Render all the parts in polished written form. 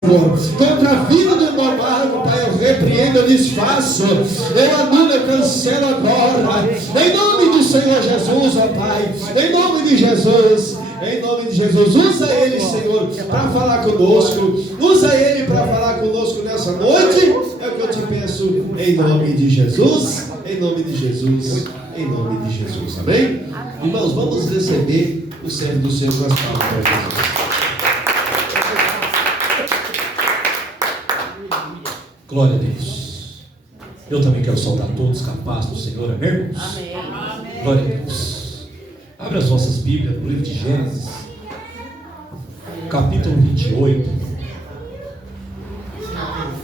Contra a vida do irmão Marco, Pai, eu repreendo, eu desfaço, eu anulo, eu cancelo agora, em nome do Senhor Jesus, ó Pai, em nome de Jesus, usa ele, Senhor, para falar conosco, usa ele para falar conosco nessa noite, é o que eu te peço, em nome de Jesus, em nome de Jesus, em nome de Jesus, amém? Irmãos, vamos receber o servo do Senhor com as palavras de Jesus. Glória a Deus. Eu também quero saudar todos com a paz do Senhor, amém, irmãos? Amém. Glória a Deus. Abra as vossas Bíblias no livro de Gênesis, capítulo 28,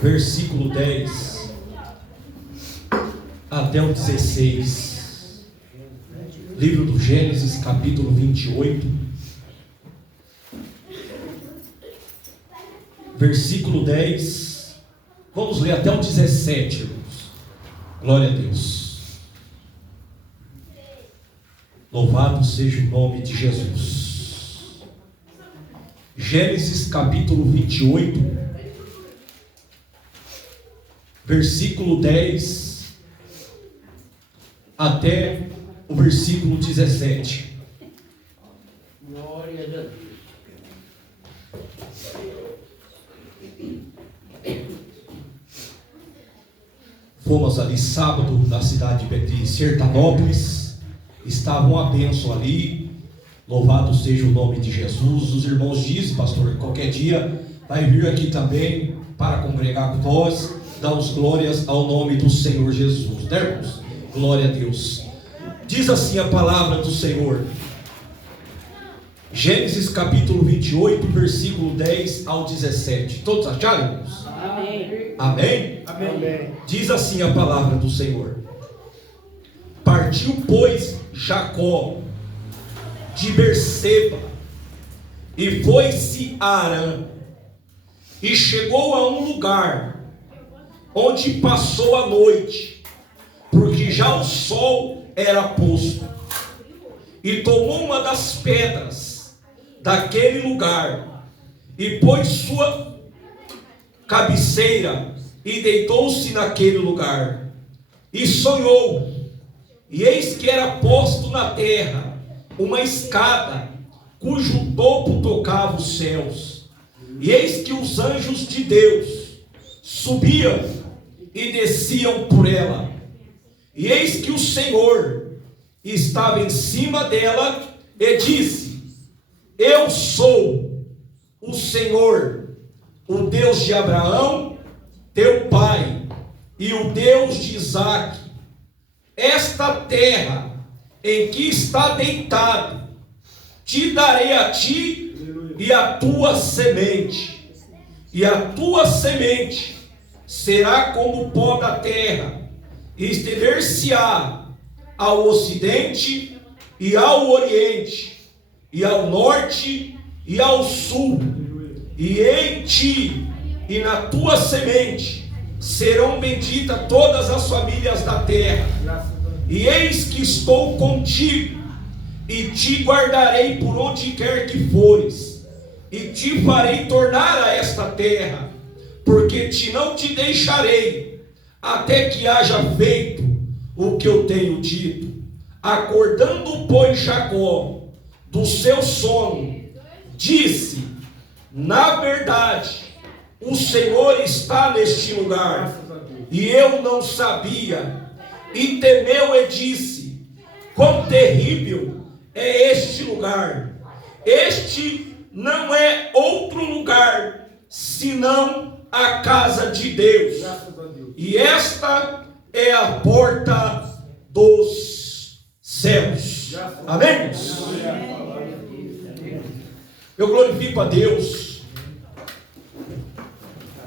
versículo 10 até o 16. Livro do Gênesis, capítulo 28, versículo 10. Vamos ler até o 17, irmãos. Glória a Deus. Louvado seja o nome de Jesus. Gênesis capítulo 28, versículo 10 até o versículo 17. Glória a Deus. Fomos ali sábado na cidade de Sertanópolis, estava uma bênção ali, louvado seja o nome de Jesus. Os irmãos dizem, pastor, qualquer dia vai vir aqui também para congregar com nós, dar os glórias ao nome do Senhor Jesus, né, irmãos? Glória a Deus. Diz assim a palavra do Senhor, Gênesis capítulo 28, versículo 10 ao 17. Todos acharam, irmãos? Amém. Amém? Amém. Diz assim a palavra do Senhor: Partiu, pois, Jacó de Berseba e foi-se a Harã, e chegou a um lugar onde passou a noite, porque já o sol era posto, e tomou uma das pedras daquele lugar e pôs sua cabeceira e deitou-se naquele lugar e sonhou, e eis que era posto na terra uma escada cujo topo tocava os céus, e eis que os anjos de Deus subiam e desciam por ela, e eis que o Senhor estava em cima dela e disse: Eu sou o Senhor, o Deus de Abraão, teu pai, e o Deus de Isaque. Esta terra em que está deitado, te darei a ti e a tua semente, e a tua semente será como o pó da terra, e estender-se-á ao ocidente e ao oriente, e ao norte e ao sul, e em ti e na tua semente serão benditas todas as famílias da terra. E eis que estou contigo, e te guardarei por onde quer que fores, e te farei tornar a esta terra, porque não te deixarei, até que haja feito o que eu tenho dito. Acordando, pois, Jacó do seu sono, disse: Na verdade, o Senhor está neste lugar, e eu não sabia. E temeu e disse: Quão terrível é este lugar! Este não é outro lugar, senão a casa de Deus, e esta é a porta dos céus. Amém? Eu glorifico a Deus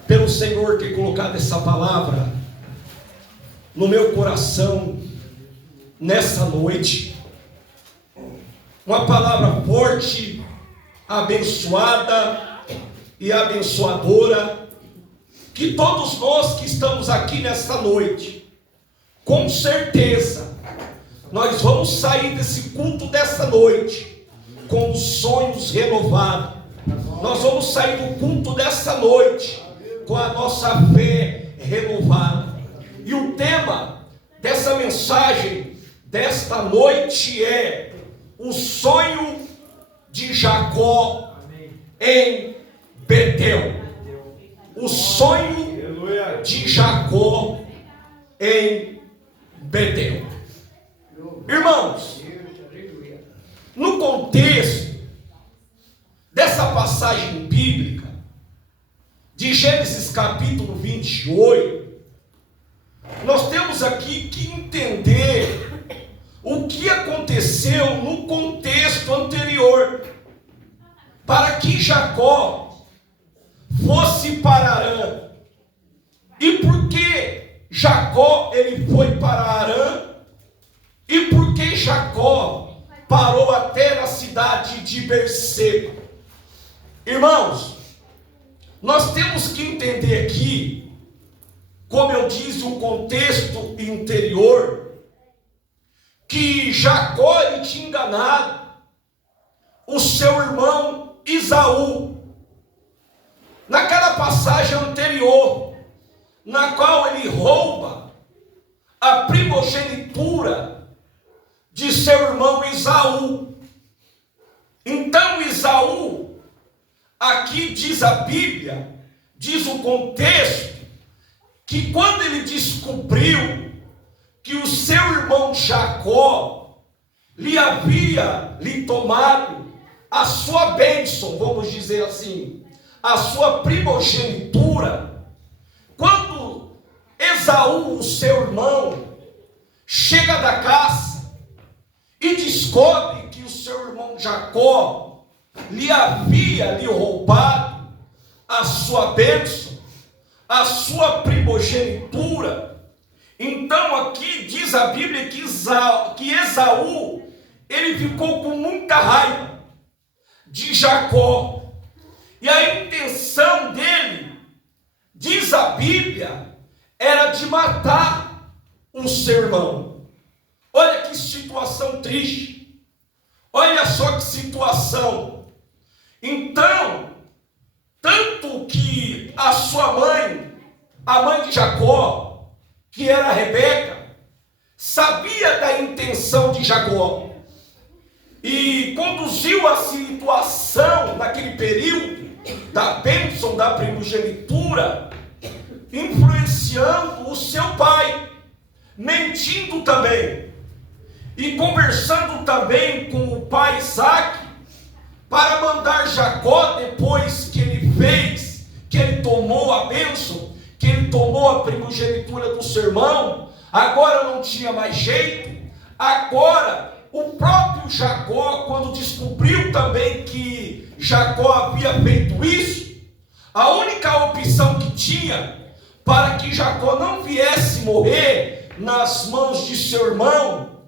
pelo Senhor ter colocado essa palavra no meu coração nessa noite. Uma palavra forte, abençoada e abençoadora, que todos nós que estamos aqui nessa noite, com certeza, nós vamos sair desse culto dessa noite com os sonhos renovados, Nós vamos sair do culto dessa noite com a nossa fé renovada. E o tema dessa mensagem desta noite é o sonho de Jacó em Betel. O sonho de Jacó em Betel. Irmãos, no contexto dessa passagem bíblica de Gênesis capítulo 28, nós temos aqui que entender o que aconteceu no contexto anterior para que Jacó fosse para Harã. E por que Jacó ele foi para Harã? E por que Jacó parou até na cidade de Berseba? Irmãos, nós temos que entender aqui, como eu disse, o contexto interior, que Jacó ele tinha enganado o seu irmão Esaú. Naquela passagem anterior, na qual ele rouba a primogenitura de seu irmão Esaú. Então Esaú, aqui diz a Bíblia, diz o contexto, que quando ele descobriu que o seu irmão Jacó lhe tomado a sua bênção, vamos dizer assim, a sua primogenitura, quando Esaú, o seu irmão, chega da caça e descobre que o seu irmão Jacó havia roubado a sua bênção, a sua primogenitura, então aqui diz a Bíblia que Esaú ele ficou com muita raiva de Jacó. E a intenção dele, diz a Bíblia, era de matar o seu irmão. Olha que situação triste. Olha só que situação. Então, tanto que a sua mãe, a mãe de Jacó, que era a Rebeca, sabia da intenção de Jacó e conduziu a situação naquele período da bênção da primogenitura, influenciando o seu pai, mentindo também, e conversando também com o pai Isaac, para mandar Jacó, depois que ele fez, que ele tomou a bênção, que ele tomou a primogenitura do seu irmão, agora não tinha mais jeito. Agora o próprio Jacó, quando descobriu também que Jacó havia feito isso, a única opção que tinha para que Jacó não viesse morrer nas mãos de seu irmão,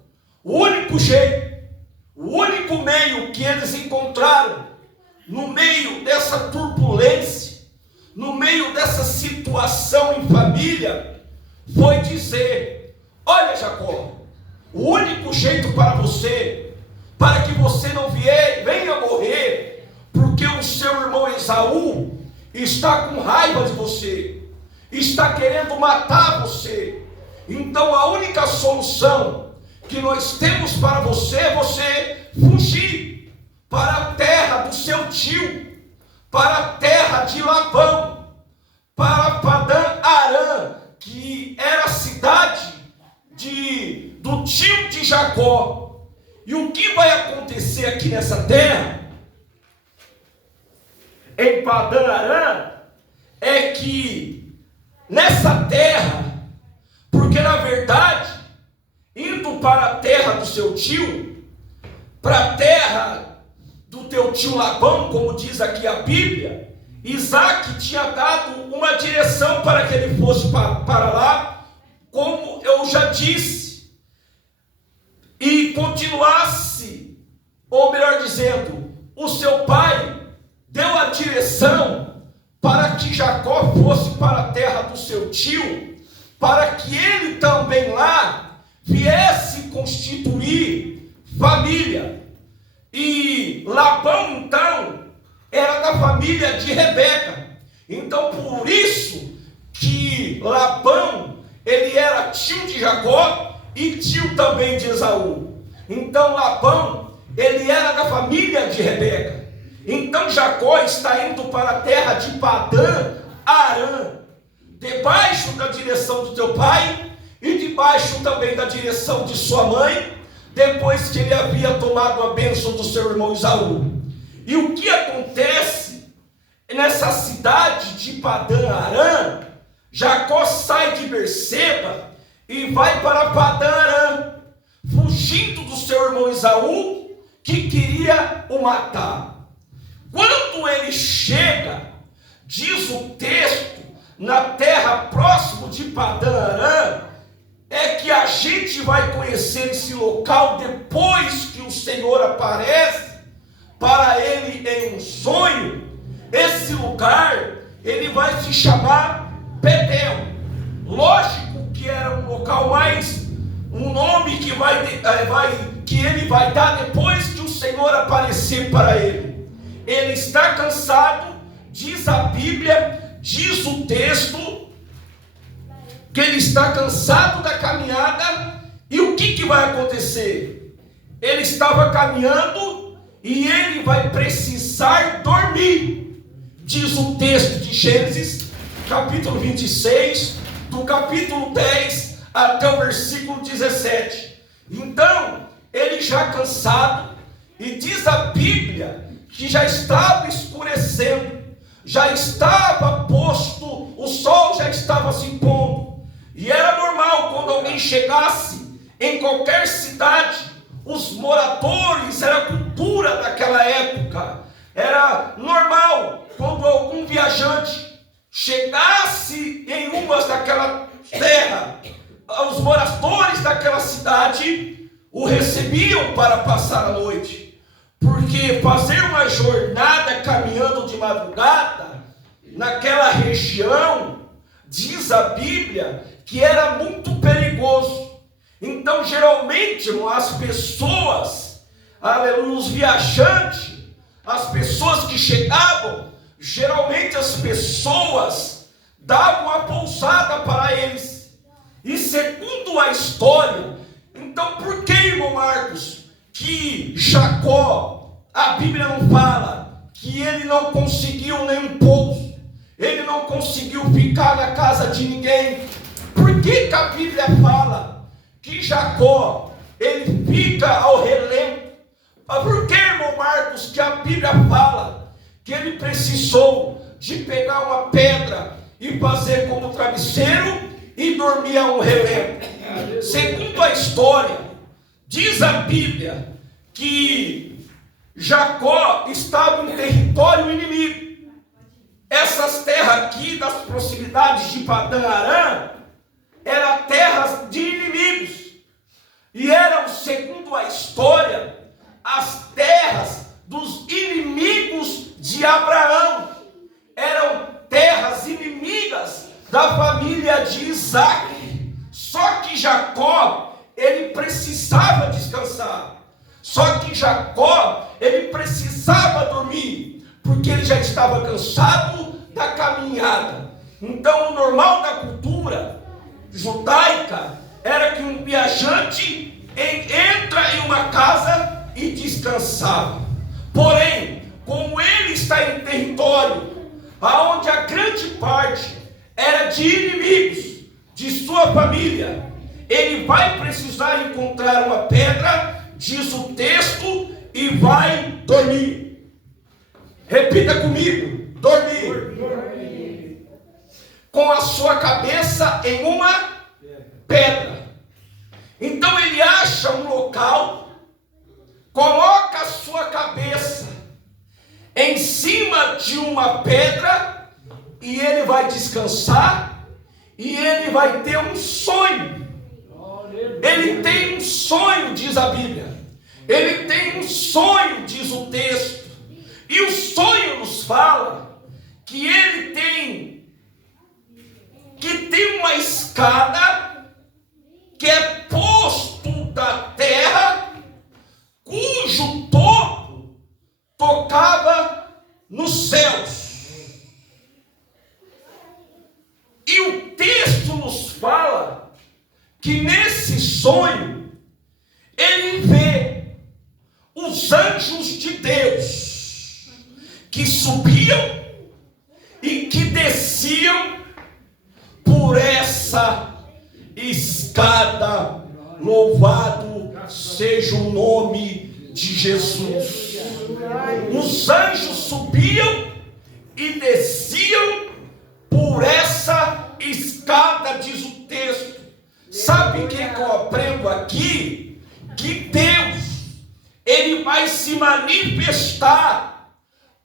o único jeito, o único meio que eles encontraram no meio dessa turbulência, no meio dessa situação em família, foi dizer: olha, Jacó, o único jeito para você, para que você não venha morrer, porque o seu irmão Esaú está com raiva de você, está querendo matar você. Então a única solução que nós temos para você é você fugir para a terra do seu tio, para a terra de Labão, para Padã Arã, que era a cidade do tio de Jacó. E o que vai acontecer aqui nessa terra, em Padã Arã, é que nessa terra, porque na verdade, indo para a terra do seu tio, para a terra do teu tio Labão, como diz aqui a Bíblia, Isaac tinha dado uma direção para que ele fosse para lá, como eu já disse, e continuasse, ou melhor dizendo, o seu pai deu a direção para que Jacó fosse para a terra do seu tio, para que ele também lá viesse constituir família. E Labão então era da família de Rebeca. Então por isso que Labão, ele era tio de Jacó e tio também de Esaú. Então Labão, ele era da família de Rebeca. Então Jacó está indo para a terra de Padã Arã, debaixo da direção do teu pai e debaixo também da direção de sua mãe, depois que ele havia tomado a bênção do seu irmão Esaú. E o que acontece nessa cidade de Padã Arã? Jacó sai de Berseba e vai para Padã Arã, fugindo do seu irmão Esaú, que queria o matar. Quando ele chega, diz o texto, na terra próximo de Padã Arã, é que a gente vai conhecer esse local depois que o Senhor aparece para ele em um sonho. Esse lugar, ele vai se chamar Betel. Lógico que era um local mais, um nome que ele vai dar depois que o Senhor aparecer para ele. Ele está cansado, diz a Bíblia, diz o texto, que ele está cansado da caminhada. E o que vai acontecer? Ele estava caminhando e ele vai precisar dormir. Diz o texto de Gênesis, capítulo 26, do capítulo 10 até o versículo 17. Então, ele já cansado, e diz a Bíblia que já estava escurecendo, já estava posto, o sol já estava se pondo, e era normal quando alguém chegasse em qualquer cidade, os moradores, era a cultura daquela época, era normal quando algum viajante chegasse em umas daquela terra, os moradores daquela cidade o recebiam para passar a noite. Porque fazer uma jornada caminhando de madrugada, naquela região, diz a Bíblia, que era muito perigoso. Então, geralmente, as pessoas, aleluia, os viajantes, as pessoas que chegavam, geralmente as pessoas davam uma pousada para eles. E segundo a história, então por que, irmão Marcos, que Jacó, a Bíblia não fala que ele não conseguiu nenhum pouso, ele não conseguiu ficar na casa de ninguém? Por que a Bíblia fala que Jacó, ele fica ao relento? Por que, irmão Marcos, que a Bíblia fala que ele precisou de pegar uma pedra e fazer como travesseiro e dormir ao relento? Segundo a história, diz a Bíblia que Jacó estava em território inimigo. Essas terras aqui das proximidades de Padã Arã eram terras de inimigos. E eram, segundo a história, as terras dos inimigos de Abraão. Eram terras inimigas da família de Isaac. Só que Jacó, ele precisava descansar. Só que Jacó, ele precisava dormir, porque ele já estava cansado da caminhada. Então, o normal da cultura judaica era que um viajante entra em uma casa e descansava. Porém, como ele está em território aonde a grande parte era de inimigos de sua família, ele vai precisar encontrar uma pedra, diz o texto, e vai dormir. Repita comigo: dormir. Com a sua cabeça em uma pedra. Então ele acha um local, coloca a sua cabeça em cima de uma pedra e ele vai descansar e ele vai ter um sonho. Ele tem um sonho, diz a Bíblia. Ele tem um sonho, diz o texto. E o sonho nos fala que ele tem uma escada que é posto da terra, cujo topo tocava no o texto nos fala que nesse sonho ele vê os anjos de Deus que subiam e que desciam por essa escada. Louvado seja o nome de Jesus. Os anjos subiam e desciam por essa escada, diz o texto. Sabe o que eu aprendo aqui? Que Deus, ele vai se manifestar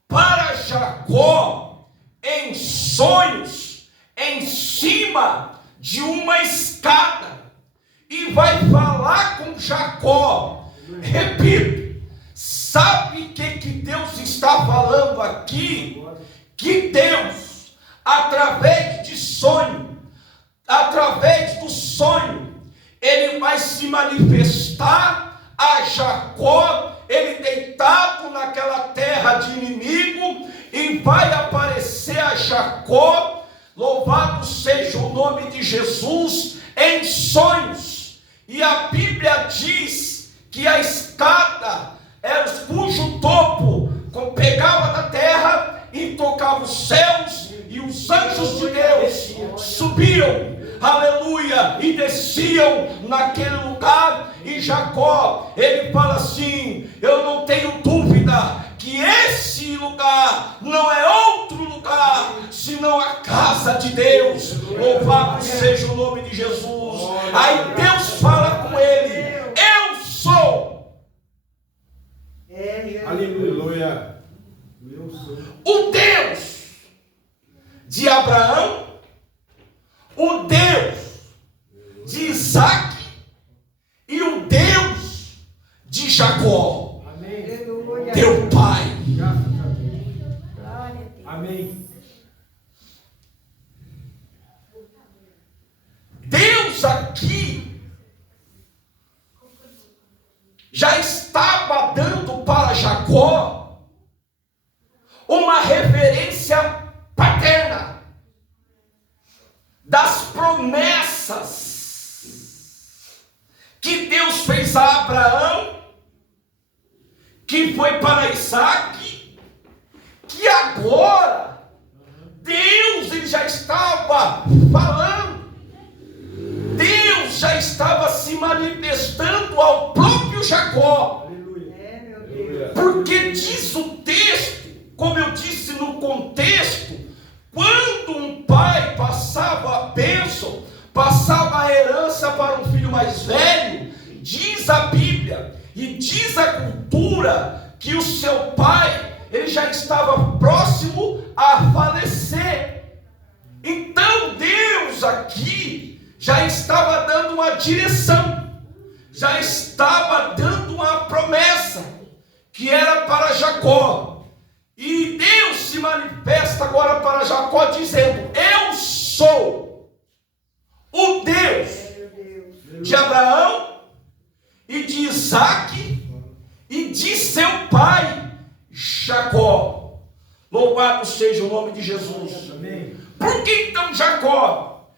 para Jacó em sonhos, em cima de uma escada, e vai falar com Jacó. Repito, sabe o que Deus está falando aqui? Que Deus, através de sonho, através do sonho, ele vai se manifestar a Jacó, ele deitado naquela terra de inimigo, e vai aparecer a Jacó, louvado seja o nome de Jesus, em sonhos. E a Bíblia diz que a escada, cujo topo pegava da terra e tocava os céus, e os anjos de Deus subiam, aleluia, e desciam naquele lugar. E Jacó, ele fala assim: eu não tenho dúvida que esse lugar não é outro lugar senão a casa de Deus. Louvado seja o nome de Jesus. Aí Deus fala com ele: eu sou. Aleluia. O Deus de Abraão, o Deus de Isaac e o Deus de Jacó. Amém. Teu Pai. Amém. Deus aqui já estava dando para Jacó uma referência paterna das promessas que Deus fez a Abraão, que foi para Isaac, que agora Deus ele já estava falando, Deus já estava se manifestando ao próprio Jacó. Porque diz o texto, como eu disse no contexto, quando um pai passava a bênção, passava a herança para um filho mais velho, diz a Bíblia e diz a cultura que o seu pai, ele já estava próximo a falecer. Então Deus aqui já estava dando uma direção, já estava dando uma promessa, que era para Jacó. E Deus se manifesta agora para Jacó dizendo: eu sou o Deus de Abraão e de Isaac e de seu pai Jacó. Louvado seja o nome de Jesus. Amém. Por que então Jacó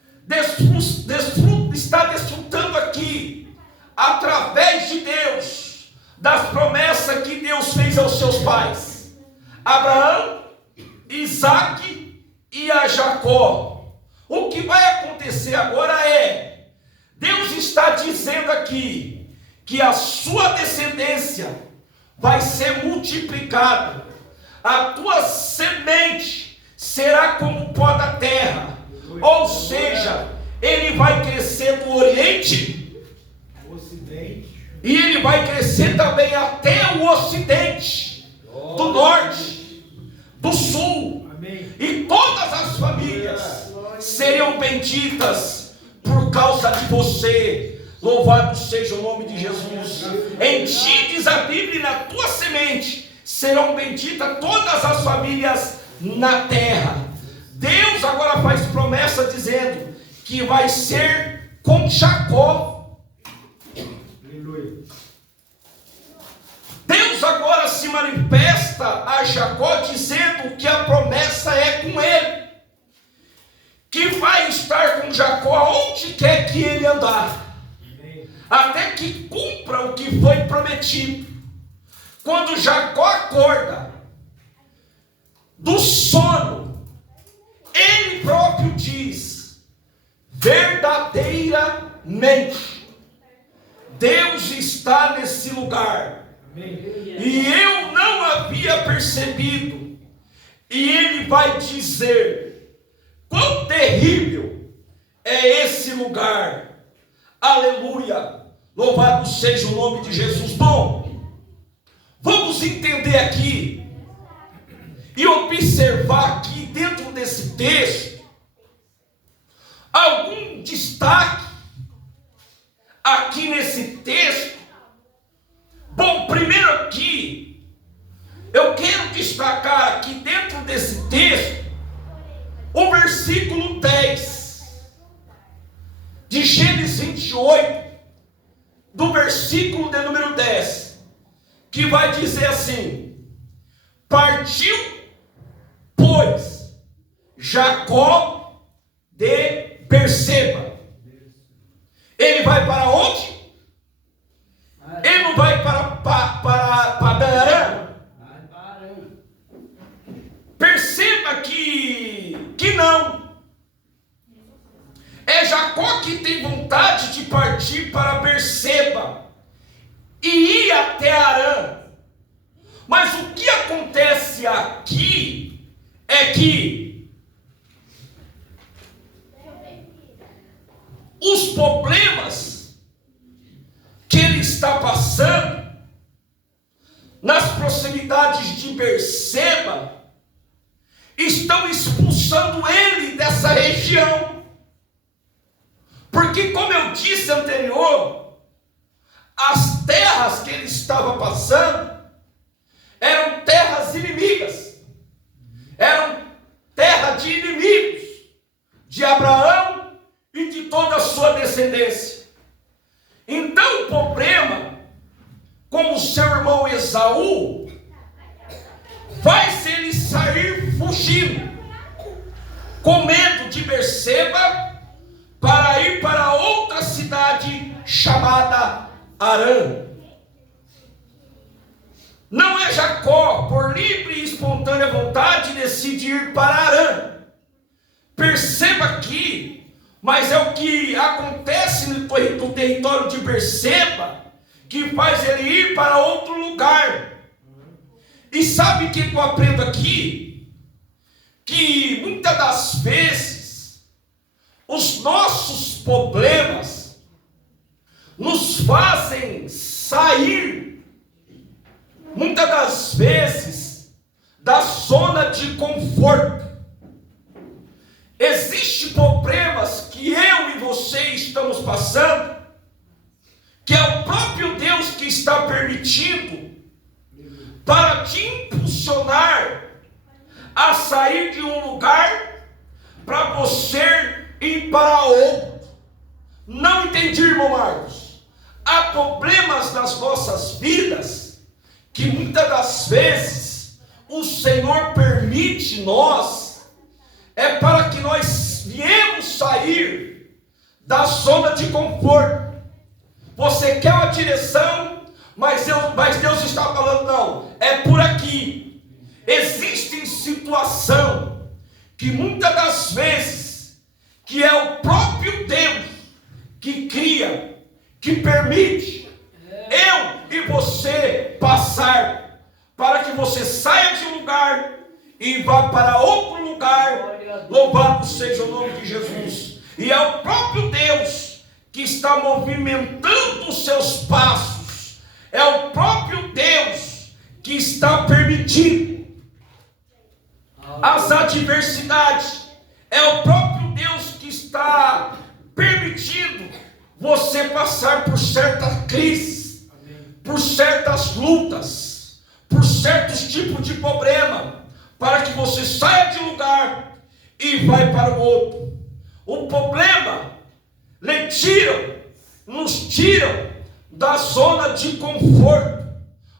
está desfrutando aqui, através de Deus, das promessas que Deus fez aos seus pais, Abraão, Isaac e a Jacó? O que vai acontecer agora é, Deus está dizendo aqui, que a sua descendência vai ser multiplicada, a tua semente será como o pó da terra, ou seja, ele vai crescer do Oriente, e ele vai crescer também até o Ocidente, do Norte, do Sul. Amém. E todas as famílias seriam benditas por causa de você. Louvado seja o nome de Jesus. Em ti, diz a Bíblia, na tua semente serão benditas todas as famílias na terra. Deus agora faz promessa dizendo que vai ser com Jacó. Deus agora se manifesta a Jacó dizendo que a promessa é com ele, que vai estar com Jacó onde quer que ele andar, até que cumpra o que foi prometido. Quando Jacó acorda do sono, ele próprio diz: verdadeiramente Deus está nesse lugar, e eu não havia percebido. E ele vai dizer: quão terrível é esse lugar. Aleluia, louvado seja o nome de Jesus. Bom, vamos entender aqui e observar aqui dentro desse texto algum destaque aqui nesse texto. Bom, primeiro aqui eu quero destacar aqui dentro desse texto o versículo 10 de Gênesis 28, do versículo de número 10, que vai dizer assim: partiu, pois, Jacó de Berseba. Ele vai para onde? Ele não vai para Arã. Perceba que não. É Jacó que tem vontade de partir para Berseba e ir até Arã. Mas o que acontece aqui é que os problemas que ele está passando nas proximidades de Berseba estão expulsando ele dessa região. Porque, como eu disse anterior, as terras que ele estava passando eram terras inimigas, eram terra de inimigos de Abraão e de toda a sua descendência. Então o problema com o seu irmão Esaú vai ser ele sair fugindo, com medo de Berseba, para ir para outra cidade chamada Arã. Não é Jacó, por livre e espontânea vontade, decide ir para Arã. Perceba aqui, mas é o que acontece no território de Berseba que faz ele ir para outro lugar. E sabe o que eu aprendo aqui? Que muitas das vezes os nossos problemas nos fazem sair, muitas das vezes, da zona de conforto. Existem problemas que eu e você estamos passando, que é o próprio Deus que está permitindo, para te impulsionar a sair de um lugar para você ir para outro. Não entendi, irmão Marcos? Há problemas nas nossas vidas que muitas das vezes o Senhor permite nós, é para que nós viemos sair da zona de conforto. Você quer uma direção, mas Deus está falando: não, é por aqui. Existem situações que muitas das vezes, que é o próprio Deus que cria, que permite eu e você passar, para que você saia de um lugar e vá para outro lugar. Louvado seja o nome de Jesus. E é o próprio Deus que está movimentando os seus passos. É o próprio Deus que está permitindo as adversidades. É o próprio Deus que está permitindo você passar por certas crises, por certas lutas, por certos tipos de problema, para que você saia de um lugar e vai para o outro. O problema nos tiram da zona de conforto.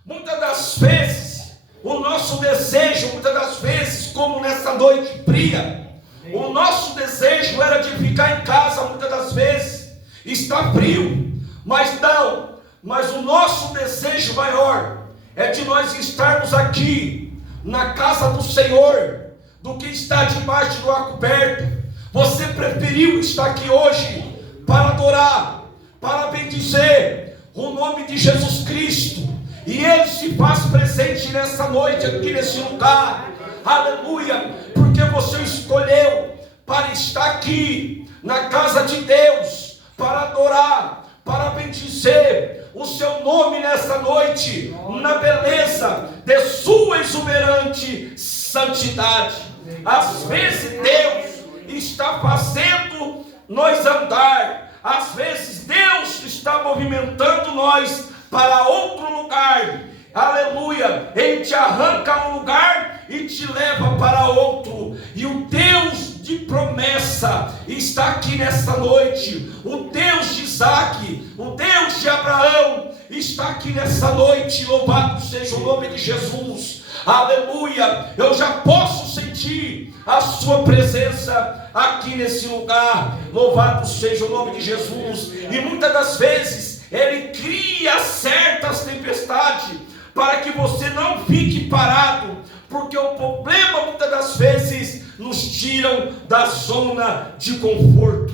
Muitas das vezes o nosso desejo, muitas das vezes, como nessa noite fria, o nosso desejo era de ficar ficar em casa muitas das vezes, está frio, mas não, mas o nosso desejo maior é de nós estarmos aqui na casa do Senhor, do que estar debaixo do ar coberto. Você preferiu estar aqui hoje para adorar, para bendizer o nome de Jesus Cristo, e Ele se faz presente nessa noite, aqui nesse lugar, aleluia, porque você escolheu para estar aqui na casa de Deus, para adorar, para bendizer o seu nome nessa noite, na beleza de sua exuberante santidade. Às vezes Deus está fazendo nós andar, às vezes Deus está movimentando nós para outro lugar, aleluia. Ele te arranca um lugar e te leva para outro, e o Deus de promessa está aqui nesta noite. O Deus de Isaac, o Deus de Abraão está aqui nessa noite. Louvado seja o nome de Jesus, aleluia. Eu já posso sentir a sua presença aqui nesse lugar. Louvado seja o nome de Jesus. E muitas das vezes Ele cria certas tempestades para que você não fique parado, porque o problema muitas das vezes nos tiram da zona de conforto.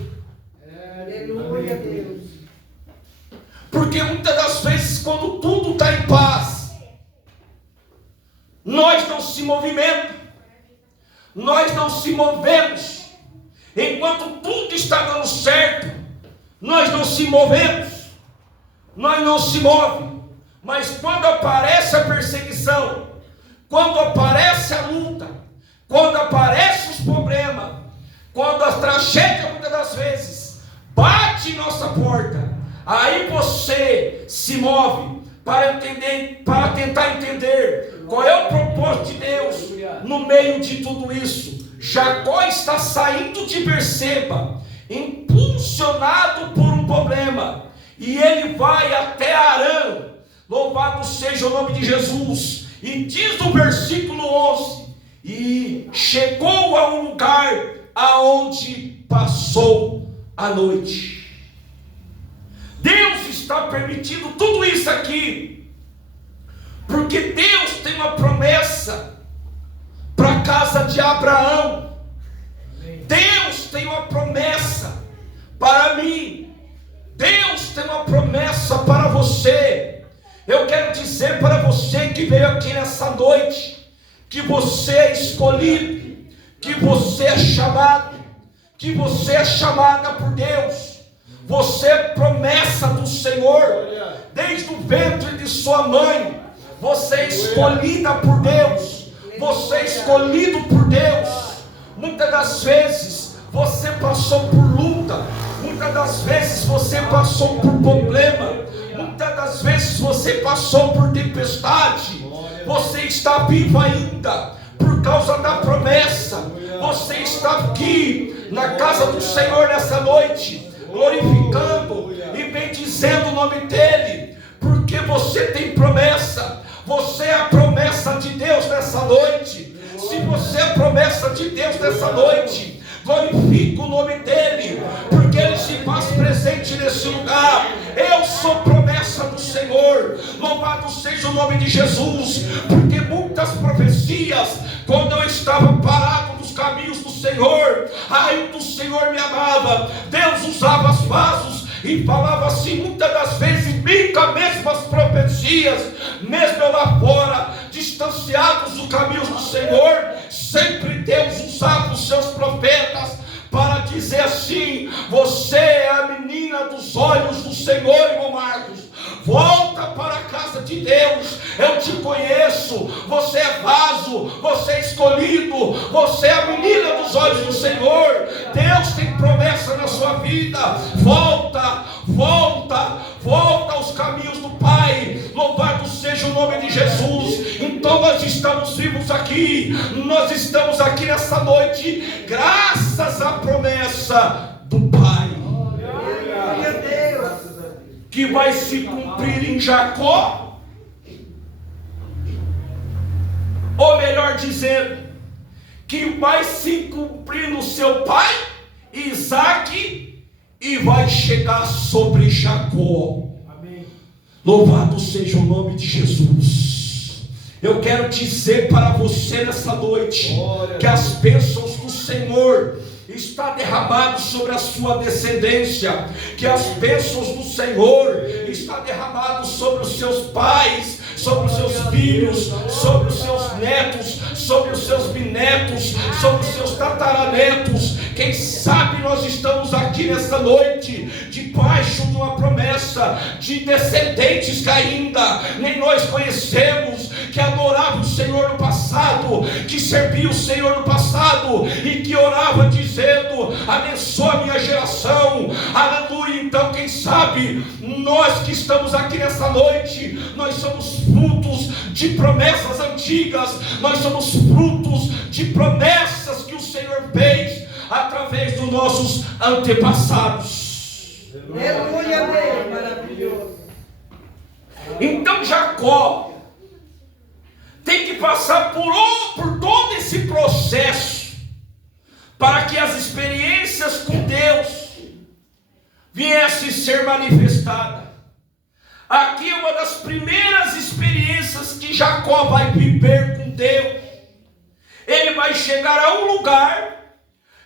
Aleluia, Deus. Porque muitas das vezes, quando tudo está em paz, nós não se movimentamos, nós não se movemos. Enquanto tudo está dando certo, nós não se movemos, nós não se movemos. Mas quando aparece a perseguição, quando aparece a luta, quando aparece os problemas, quando a tragédia muitas das vezes bate em nossa porta, aí você se move para entender, para tentar entender qual é o propósito de Deus no meio de tudo isso. Jacó está saindo de Berseba, impulsionado por um problema, e ele vai até Arã. Louvado seja o nome de Jesus. E diz no versículo 11: e chegou a um lugar aonde passou a noite. Deus está permitindo tudo isso aqui, porque Deus tem uma promessa para a casa de Abraão. Deus tem uma promessa para mim. Deus tem uma promessa para você. Eu quero dizer para você que veio aqui nessa noite, que você é escolhido, que você é chamado, que você é chamada por Deus. Você é promessa do Senhor, desde o ventre de sua mãe. Você é escolhida por Deus, você é escolhido por Deus. Muitas das vezes você passou por luta, muitas das vezes você passou por problema, muitas das vezes você passou por tempestade. Você está vivo ainda por causa da promessa. Você está aqui na casa do Senhor nessa noite, glorificando e bendizendo o nome dEle, porque você tem promessa. Você é a promessa de Deus nessa noite. Se você é a promessa de Deus nessa noite, glorifica o nome dEle, porque Ele se faz presente nesse lugar. Eu sou promessa do Senhor. Louvado seja o nome de Jesus, porque muitas profecias, quando eu estava parado nos caminhos do Senhor, ainda o Senhor me amava. Deus usava os vasos e falava assim, muitas das vezes, mesmas profecias, mesmo eu lá fora, distanciados dos caminhos do Senhor, sempre Deus usava os seus profetas para dizer assim: você é a menina dos olhos do Senhor, irmão Marcos. Volta para a casa de Deus. Eu te conheço. Você é vaso, você é escolhido, você é a menina dos olhos do Senhor. Deus tem promessa na sua vida. Volta, volta, volta aos caminhos do Pai. Louvado seja o nome de Jesus. Então nós estamos vivos aqui, nós estamos aqui nessa noite graças à promessa do Pai, que vai se cumprir em Jacó, ou melhor dizendo, que vai se cumprir no seu pai Isaac, e vai chegar sobre Jacó. Amém. Louvado seja o nome de Jesus. Eu quero dizer para você nessa noite que as bênçãos do Senhor está derramado sobre a sua descendência, que as bênçãos do Senhor está derramado sobre os seus pais, sobre os seus filhos, sobre os seus netos, sobre os seus bisnetos, sobre os seus tataranetos. Quem sabe nós estamos aqui nesta noite debaixo de uma promessa de descendentes que ainda nem nós conhecemos, que adorava o Senhor no passado, que servia o Senhor no passado e que orava dizendo: abençoa a minha geração, aleluia. Então quem sabe nós que estamos aqui nessa noite, nós somos frutos de promessas antigas, nós somos frutos de promessas que o Senhor fez através dos nossos antepassados. Aleluia, Deus, maravilhoso. Então Jacó tem que passar por todo esse processo para que as experiências com Deus viessem ser manifestadas. Aqui é uma das primeiras experiências que Jacó vai viver com Deus. Ele vai chegar a um lugar,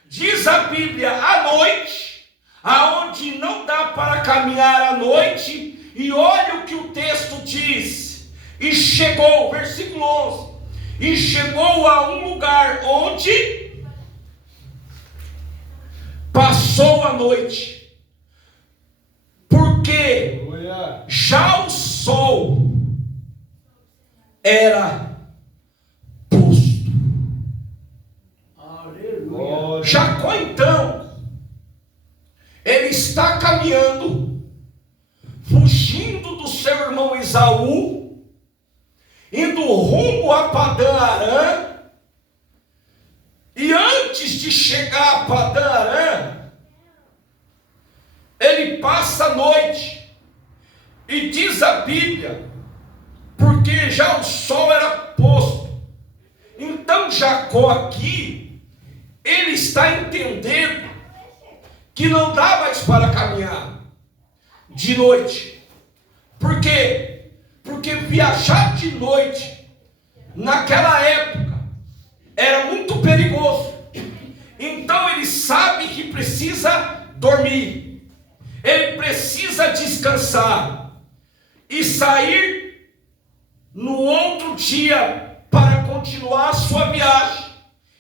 diz a Bíblia, à noite, aonde não dá para caminhar à noite, e olha o que o texto diz: e chegou, versículo 11, e chegou a um lugar onde passou a noite, porque já o sol era posto. Aleluia. Jacó então, ele está caminhando, fugindo do seu irmão Esaú, indo rumo a Padã Arã, e antes de chegar a Padã Arã, ele passa a noite, e diz a Bíblia, porque já o sol era posto. Então Jacó aqui, ele está entendendo que não dá mais para caminhar de noite. Por quê? Porque viajar de noite, naquela época, era muito perigoso. Então ele sabe que precisa dormir, ele precisa descansar e sair no outro dia para continuar a sua viagem.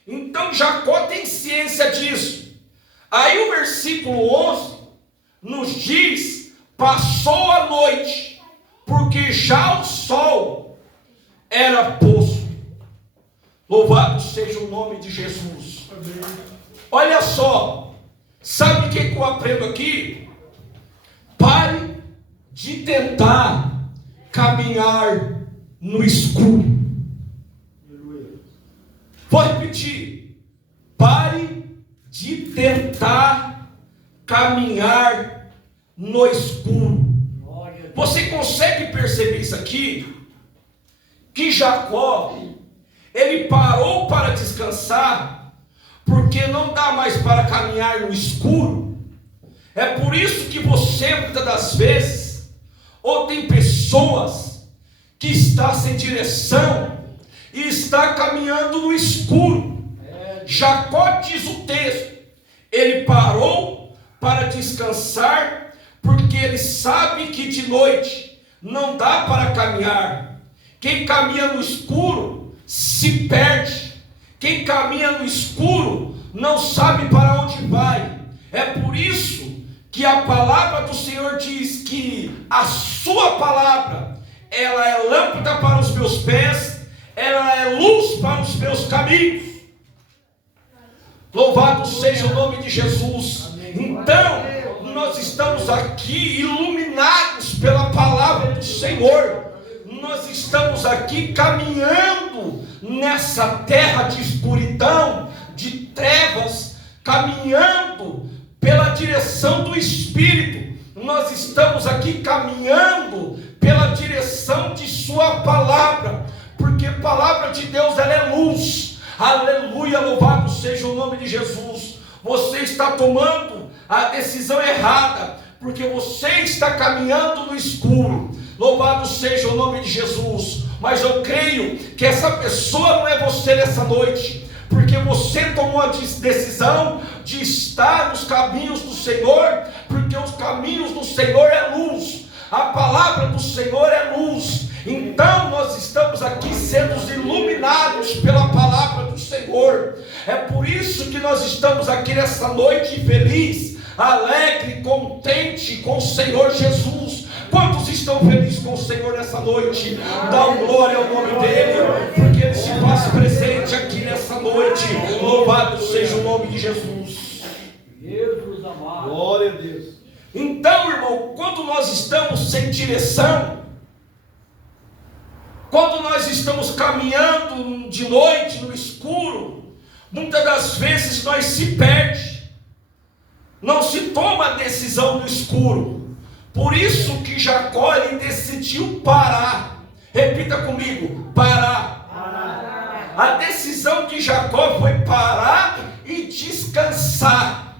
Então Jacó tem ciência disso. Aí o versículo 11 nos diz: passou a noite, porque já o sol era posto. Louvado seja o nome de Jesus. Olha só, sabe o que eu aprendo aqui? Pare de tentar caminhar no escuro. Vou repetir: pare de tentar caminhar no escuro. Você consegue perceber isso aqui? Que Jacó, ele parou para descansar, porque não dá mais para caminhar no escuro. É por isso que você, muitas das vezes, ou tem pessoas que estão sem direção e está caminhando no escuro. Jacó, diz o texto, ele parou para descansar, porque ele sabe que de noite não dá para caminhar. Quem caminha no escuro se perde. Quem caminha no escuro não sabe para onde vai. É por isso que a palavra do Senhor diz que a sua palavra, ela é lâmpada para os meus pés, ela é luz para os meus caminhos. Louvado seja o nome de Jesus. Então, nós estamos aqui iluminados pela palavra do Senhor. Nós estamos aqui caminhando nessa terra de escuridão, de trevas, caminhando pela direção do Espírito. Nós estamos aqui caminhando pela direção de sua palavra, porque a palavra de Deus, ela é luz. Aleluia, louvado seja o nome de Jesus. Você está tomando a decisão errada, porque você está caminhando no escuro. Louvado seja o nome de Jesus. Mas eu creio que essa pessoa não é você nessa noite, porque você tomou a decisão de estar nos caminhos do Senhor, porque os caminhos do Senhor é luz, a palavra do Senhor é luz. Então nós estamos aqui sendo iluminados pela palavra do Senhor. É por isso que nós estamos aqui nessa noite feliz, alegre, contente com o Senhor Jesus. Quantos estão felizes com o Senhor nessa noite? Dá glória ao nome dele, porque ele se faz presente aqui nessa noite. Louvado seja o nome de Jesus. Jesus amado. Glória a Deus. Então, irmão, quando nós estamos sem direção, quando nós estamos caminhando de noite no escuro, muitas das vezes nós se perde, não se toma a decisão no escuro. Por isso que Jacó ele decidiu parar. Repita comigo: parar. A decisão de Jacó foi parar e descansar.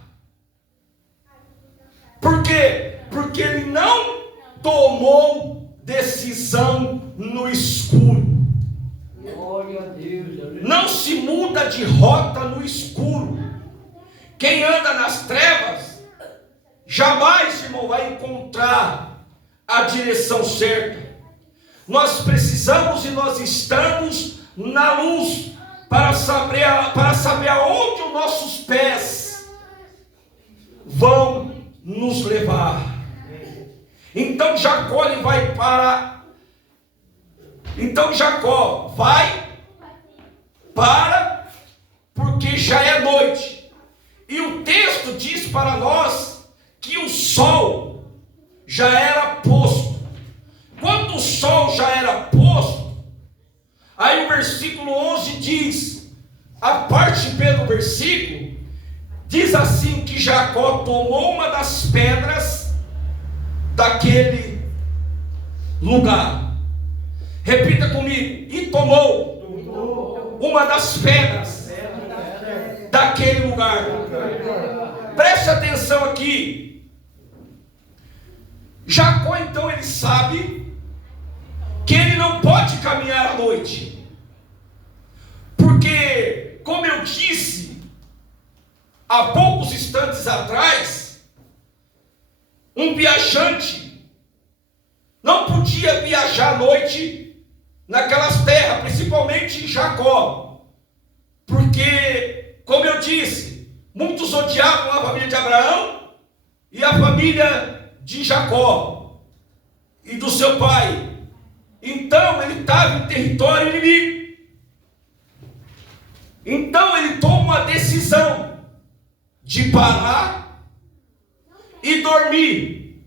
Por quê? Porque ele não tomou decisão no escuro. Glória a Deus. Não se muda de rota no escuro. Quem anda nas trevas jamais, irmão, vai encontrar a direção certa. Nós precisamos e nós estamos na luz para saber aonde os nossos pés vão nos levar. Então Jacó ele vai para. Então Jacó para, porque já é noite. E o texto diz para nós que o sol já era posto. Quando o sol já era posto, aí o versículo 11 diz, a parte B do versículo, diz assim que Jacó tomou uma das pedras daquele lugar. Repita comigo: e tomou uma das pedras daquele lugar. Preste atenção aqui. Jacó então ele sabe que ele não pode caminhar à noite, porque, como eu disse há poucos instantes atrás, um viajante não podia viajar à noite naquelas terras, principalmente Jacó, porque, como eu disse, muitos odiavam a família de Abraão e a família de Jacó e do seu pai. Então ele estava em território inimigo. Então ele toma uma decisão de parar e dormir.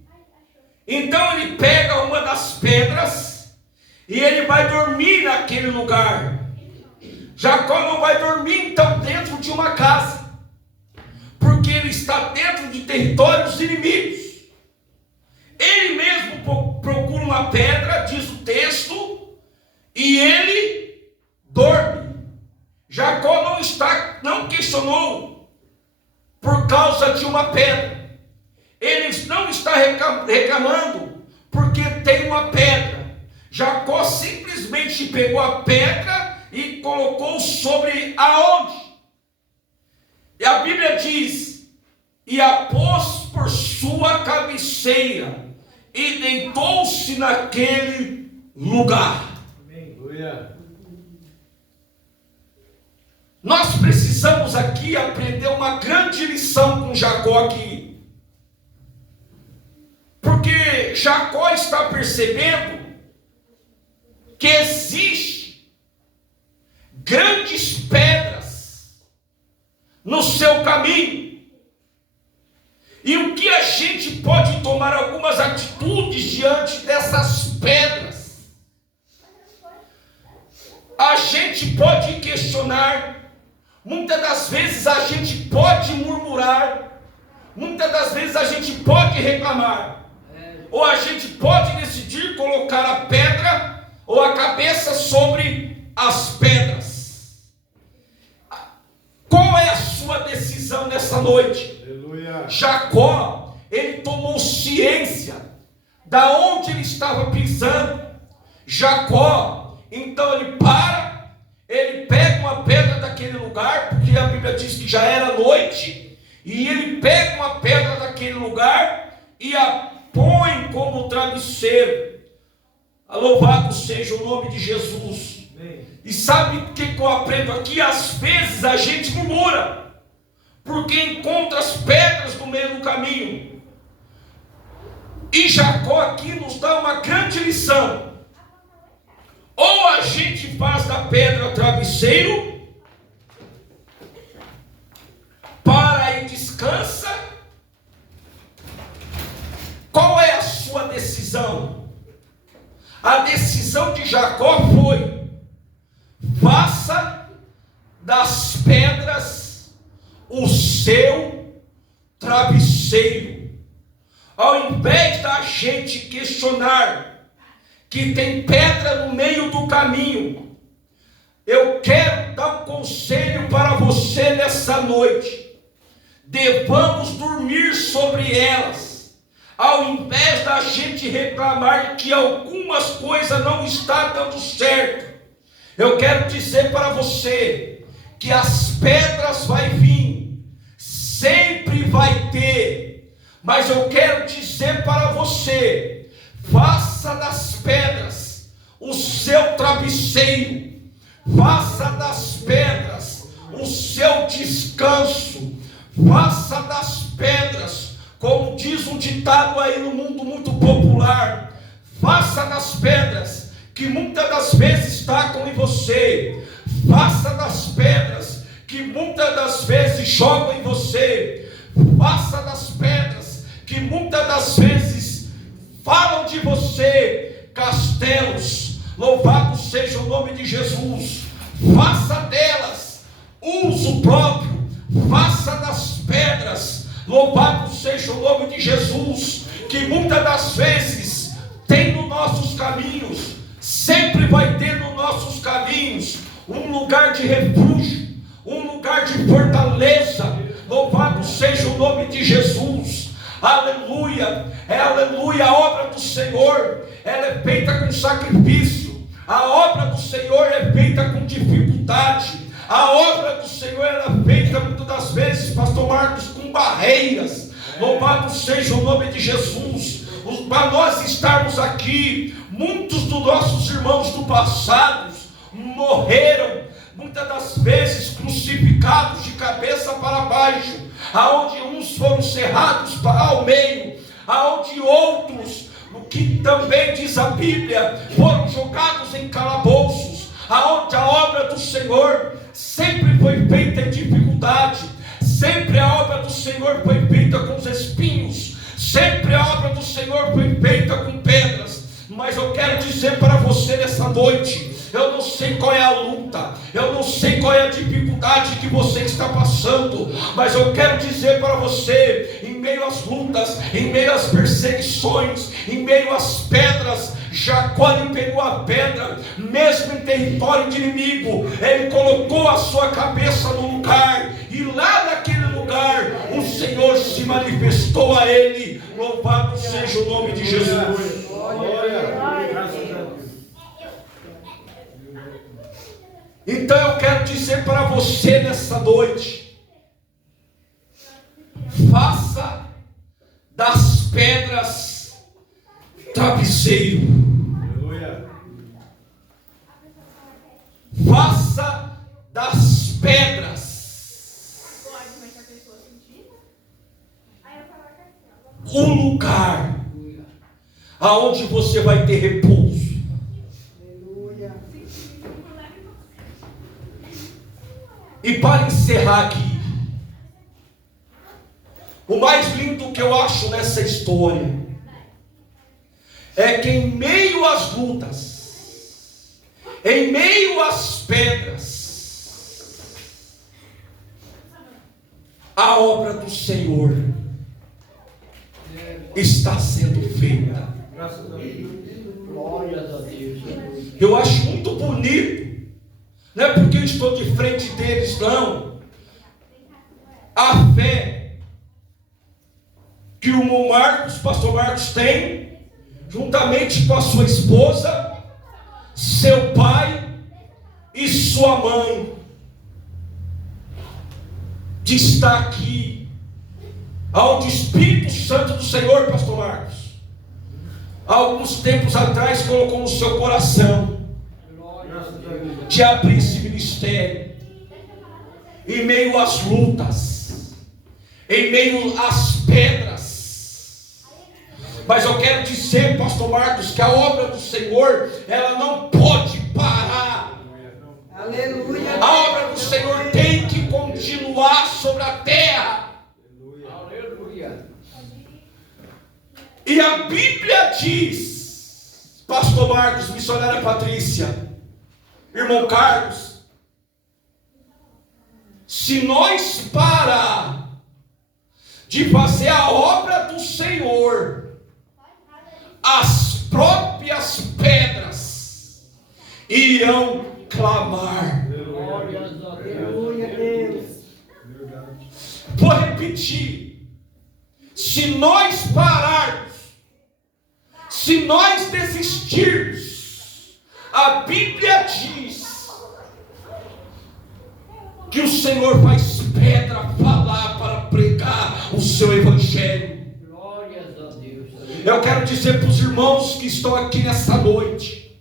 Então ele pega uma das pedras e ele vai dormir naquele lugar. Jacó não vai dormir então dentro de uma casa, porque ele está dentro de territórios inimigos. Ele mesmo procura uma pedra, diz o texto, e ele dorme. Jacó não questionou por causa de uma pedra. Ele não está reclamando porque tem uma pedra. Jacó simplesmente pegou a pedra e colocou sobre aonde? E a Bíblia diz: e a pôs por sua cabeceira, e deitou-se naquele lugar. Aleluia. Nós precisamos aqui aprender uma grande lição com Jacó aqui, porque Jacó está percebendo que existe grandes pedras no seu caminho. E o que a gente pode tomar algumas atitudes diante dessas pedras? A gente pode questionar, muitas das vezes a gente pode murmurar, muitas das vezes a gente pode reclamar, ou a gente pode decidir colocar a pedra ou a cabeça sobre as pedras. Qual é a sua decisão nessa noite? Aleluia. Aleluia. Jacó, ele tomou ciência da onde ele estava pisando. Jacó, então ele pega uma pedra daquele lugar, porque a Bíblia diz que já era noite, e ele pega uma pedra daquele lugar e a põe como travesseiro. Louvado seja o nome de Jesus. Amém. E sabe o que eu aprendo aqui? Às vezes a gente murmura, porque encontra as pedras no meio do caminho. E Jacó aqui nos dá uma grande lição. Ou a gente faz da pedra travesseiro, para e descansa. Qual é a sua decisão? A decisão de Jacó foi: faça das pedras o seu travesseiro. Ao invés da gente questionar que tem pedra no meio do caminho, eu quero dar um conselho para você nessa noite. Devamos dormir sobre elas, ao invés da gente reclamar que algumas coisas não estão dando certo. Eu quero dizer para você que as pedras vai vir, sempre vai ter. Mas eu quero dizer para você: faça das pedras o seu travesseiro, faça das pedras o seu descanso, faça das pedras, como diz um ditado aí no mundo muito popular, faça das pedras que muitas das vezes tacam em você, faça das pedras que muitas das vezes jogam em você, faça das pedras que muitas das vezes falam de você castelos. Louvado seja o nome de Jesus. Faça delas uso próprio, faça das pedras, louvado seja o nome de Jesus, que muitas das vezes tem nos nossos caminhos, sempre vai ter nos nossos caminhos um lugar de refúgio, um lugar de fortaleza. Louvado seja o nome de Jesus. Aleluia, aleluia. A obra do Senhor, ela é feita com sacrifício. A obra do Senhor é feita com dificuldade. A obra do Senhor, ela é feita muitas das vezes, pastor Marcos, com barreiras. Louvado seja o nome de Jesus. Para nós estarmos aqui, muitos dos nossos irmãos do passado morreram, muitas das vezes crucificados de cabeça para baixo, aonde uns foram cerrados ao meio, aonde outros, o que também diz a Bíblia, foram jogados em calabouços, aonde a obra do Senhor sempre foi feita em dificuldade, sempre a obra do Senhor foi feita com os espinhos, sempre a obra do Senhor foi feita com pedras. Mas eu quero dizer para você nessa noite, eu não sei qual é a luta, eu não sei qual é a dificuldade que você está passando, mas eu quero dizer para você, em meio às lutas, em meio às perseguições, em meio às pedras, Jacó lhe pegou a pedra, mesmo em território de inimigo, ele colocou a sua cabeça no lugar, e lá naquele lugar, o Senhor se manifestou a ele. Louvado seja o nome de Jesus. Então eu quero dizer para você nessa noite: faça das pedras travesseiro. Faça das pedras um lugar aonde você vai ter repouso. E para encerrar aqui, o mais lindo que eu acho nessa história é que em meio às lutas, em meio às pedras, a obra do Senhor está sendo feita. Eu acho muito bonito. Não é porque eu estou de frente deles, não. A fé que o pastor Marcos tem, juntamente com a sua esposa, seu pai e sua mãe, de estar aqui, aonde o Espírito Santo do Senhor, pastor Marcos, há alguns tempos atrás colocou no seu coração de abrir esse ministério, em meio às lutas, em meio às pedras. Mas eu quero dizer, pastor Marcos, que a obra do Senhor, ela não pode parar. Aleluia. A obra do Senhor tem que continuar sobre a terra. Aleluia. E a Bíblia diz, pastor Marcos, missionária Patrícia, irmão Carlos, se nós parar de fazer a obra do Senhor, as próprias pedras irão clamar. Glórias a Deus. Aleluia, Deus. Vou repetir: se nós pararmos, se nós desistirmos, a Bíblia diz que o Senhor faz pedra falar para pregar o seu evangelho. Glórias a Deus. Eu quero dizer para os irmãos que estão aqui nessa noite,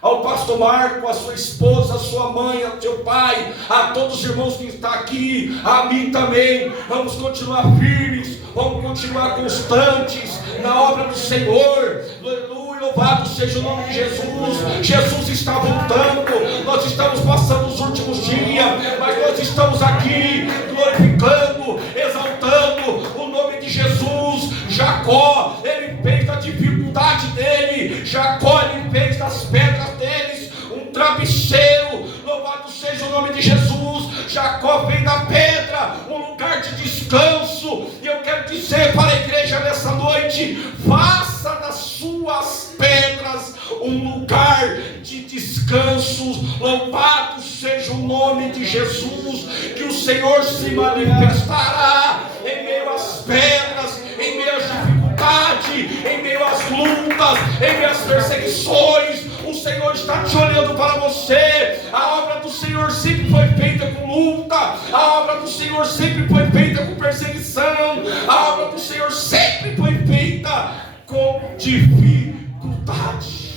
ao pastor Marco, a sua esposa, a sua mãe, ao seu pai, a todos os irmãos que estão aqui, a mim também, vamos continuar firmes, vamos continuar constantes na obra do Senhor. Aleluia, louvado seja o nome de Jesus. Jesus está voltando, nós estamos passando os últimos dias, mas nós estamos aqui glorificando, exaltando o nome de Jesus. Jacó, ele fez da dificuldade dele, Jacó, ele fez das pedras deles um travesseiro. Louvado seja o nome de Jesus. Jacó fez da pedra um lugar de descanso. E eu quero dizer para a igreja nessa noite: faça das suas pedras um lugar de descanso. Louvado seja o nome de Jesus, que o Senhor se manifestará em meio às pedras, em meio às dificuldades, em meio às lutas, em meio às perseguições. O Senhor está te olhando para você. A obra do Senhor sempre foi feita com luta, a obra do Senhor sempre foi feita com perseguição, a obra do Senhor sempre foi feita com dificuldade.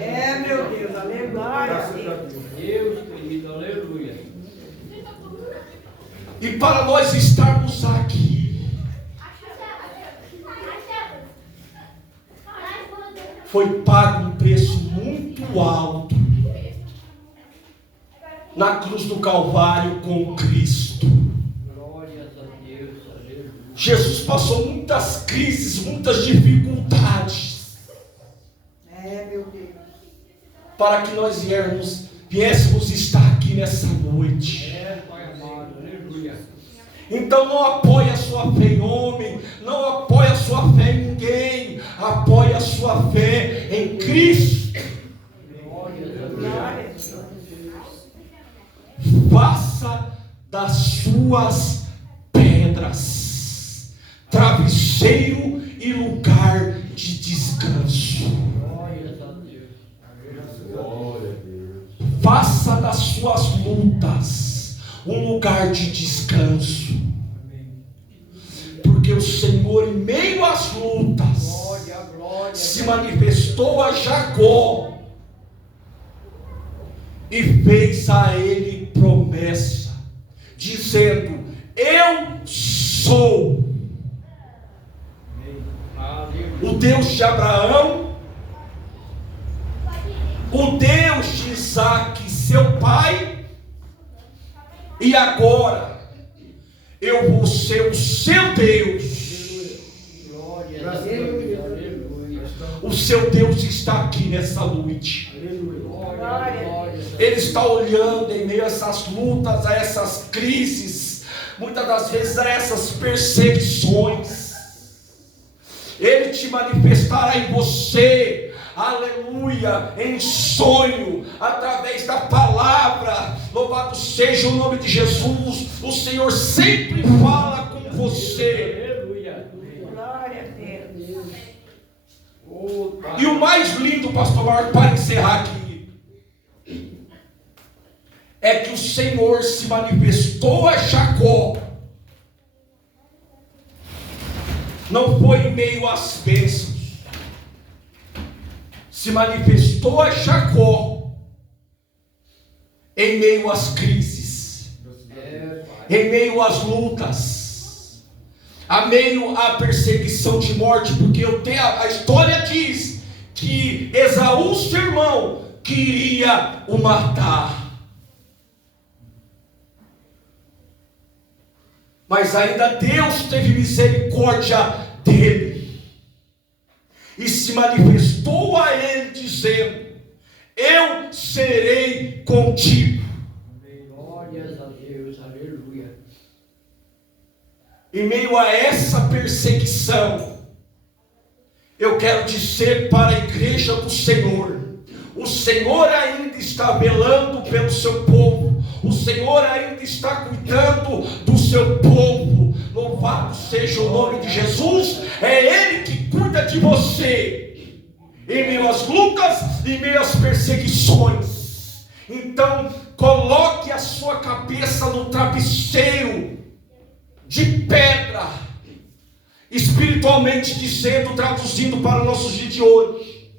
É, meu Deus, aleluia. Deus querido, aleluia. E para nós estarmos aqui, foi pago um preço muito alto na cruz do Calvário com Cristo. Glórias a Deus, aleluia. Jesus passou muitas crises, muitas dificuldades, É, meu Deus. para que nós viéssemos estar aqui nessa noite. É, Pai amado, aleluia. Então não apoie a sua fé em homem, não apoie a sua fé em ninguém, apoie a sua fé em Cristo. Glórias a Deus. Glória. Faça das suas pedras travesseiro e lugar de descanso. Glórias a Deus. Faça das suas lutas um lugar de descanso, porque o Senhor, em meio às lutas, Glória, glória. se manifestou a Jacó e fez a ele promessa, dizendo: eu sou o Deus de Abraão, o Deus de Isaac, seu pai, e agora eu vou ser o seu Deus. Glórias a Deus, aleluia. O seu Deus está aqui nessa noite. Glória, glória. Ele está olhando em meio a essas lutas, a essas crises, muitas das vezes a essas perseguições. Ele te manifestará em você, aleluia, em sonho, através da palavra. Louvado seja o nome de Jesus. O Senhor sempre fala com você. Aleluia. E o mais lindo, pastor Marcos, para encerrar aqui, é que o Senhor se manifestou a Jacó. Não foi em meio às bênçãos. Se manifestou a Jacó em meio às crises, em meio às lutas, a meio à perseguição de morte, porque a história diz que Esaú, seu irmão, queria o matar. Mas ainda Deus teve misericórdia dele e se manifestou a ele dizendo: eu serei contigo. Glórias a Deus, aleluia. Em meio a essa perseguição, eu quero dizer para a igreja do Senhor: o Senhor ainda está velando pelo seu povo, o Senhor ainda está cuidando do seu povo. Louvado seja o nome de Jesus. É Ele que cuida de você em meio às lutas, em meio às perseguições. Então coloque a sua cabeça no travesseiro de pedra, espiritualmente dizendo, traduzindo para o nosso dia de hoje,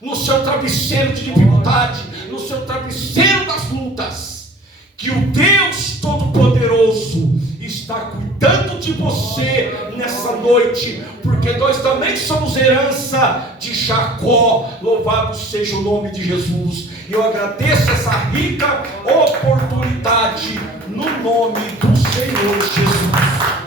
no seu travesseiro de dificuldade, no seu travesseiro das lutas, que o Deus Todo-Poderoso está cuidando de você nessa noite, porque nós também somos herança de Jacó. Louvado seja o nome de Jesus. E eu agradeço essa rica oportunidade no nome do Senhor Jesus.